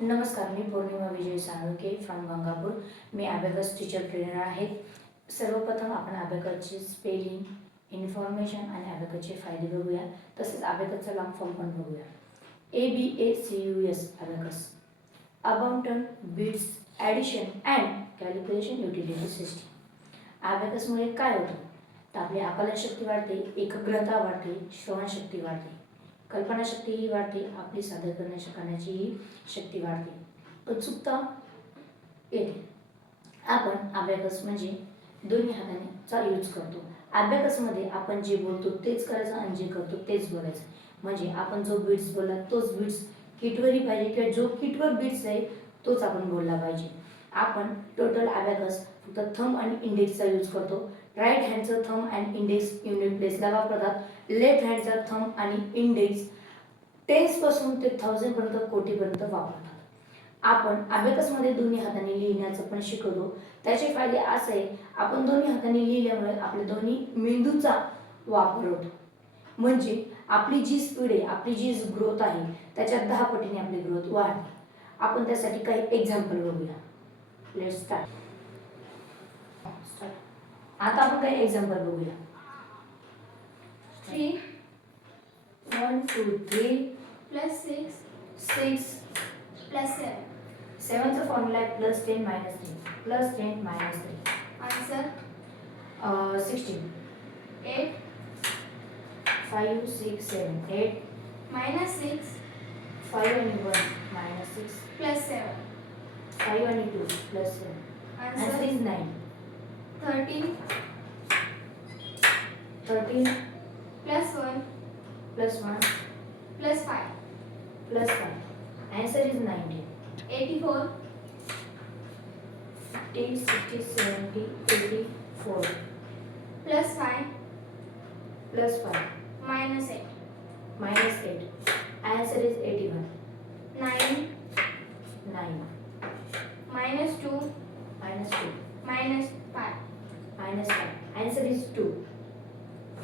नमस्कार, मी पौर्णिमा विजय साळुंखे फ्रॉम गंगापूर. मी अबॅकस टीचर ट्रेनर आहे. सर्वप्रथम आपण अबॅकसची स्पेलिंग, इन्फॉर्मेशन आणि अबॅकसचे फायदे बघूया. तसेच अबॅकसचा लॉंग फॉर्म पण बघूया. ABACUS abacus, abounding beads addition and calculation utility system. अबॅकसमुळे काय होतं तर आपली आकलनशक्ती वाढते, एकाग्रता वाढते, श्रवणशक्ती वाढते, कल्पनाशक्तीही वाढते, आपली सादर करण्याची शक्ती वाढते, उत्सुकता येते. आपण अबॅकस म्हणजे दोन्ही हातांचा यूज करतो. अबॅकसमध्ये आपण जे बोलतो तेच करायचं आणि जे करतो तेच बोलायचं. म्हणजे आपण जो बिट्स बोलला तोच बिट्स किटवरही पाहिजे किंवा जो किटवर बिट्स आहे तोच आपण बोलला पाहिजे. आपण टोटल अबॅकस फक्त थंब आणि इंडेक्सचा यूज करतो. राईट हँडचं थंब अँड इंडेक्स युनिट प्लेसला वापरतात. लेफ्ट हँडचा थंब आणि इंडेक्स टेन्सपासून ते 1000 पर्यंत, कोटीपर्यंत वापरतात. आपण अबॅकसमध्ये दोन्ही हातांनी लिहिण्याचं पण शिकवतो. त्याचे फायदे असे आहे, आपण दोन्ही हातांनी लिहिल्यामुळे आपल्या दोन्ही मेंदूचा वापर होतो. म्हणजे आपली जी स्पीड आहे, आपली जी ग्रोथ आहे त्याच्या 10 पटीने आपली ग्रोथ वाढते. आपण त्यासाठी काही एक्झाम्पल बघूया. Let's start. आता आपण काही एक्झाम्पल बघूया. 3 1 2 3 plus 6 6 plus 7. 7 चा फॉर्म्युला आहे +10 - 3 +10 - 3. Answer 16. 8 5 6 7 8 minus 6 5 आणि 1 -6 plus 7. 5 आणि 2 +7. Answer Answer is 9. 13 13 plus 1 plus 1 plus 5. plus 5. Answer is 19. 84 50 60 70 84 plus 5 plus 5 minus 8. -8. Answer is 81. 9 9 minus 2 -2 minus 5. -5. Answer is 2.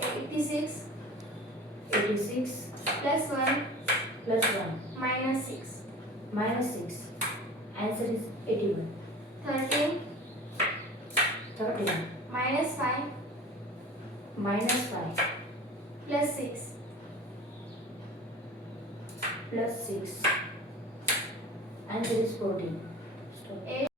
86 86 plus 1 plus 1 minus 6. -6. Answer is 81. 13 13 minus 5 -5 plus 6. plus 6. Answer is 14. Stop. 8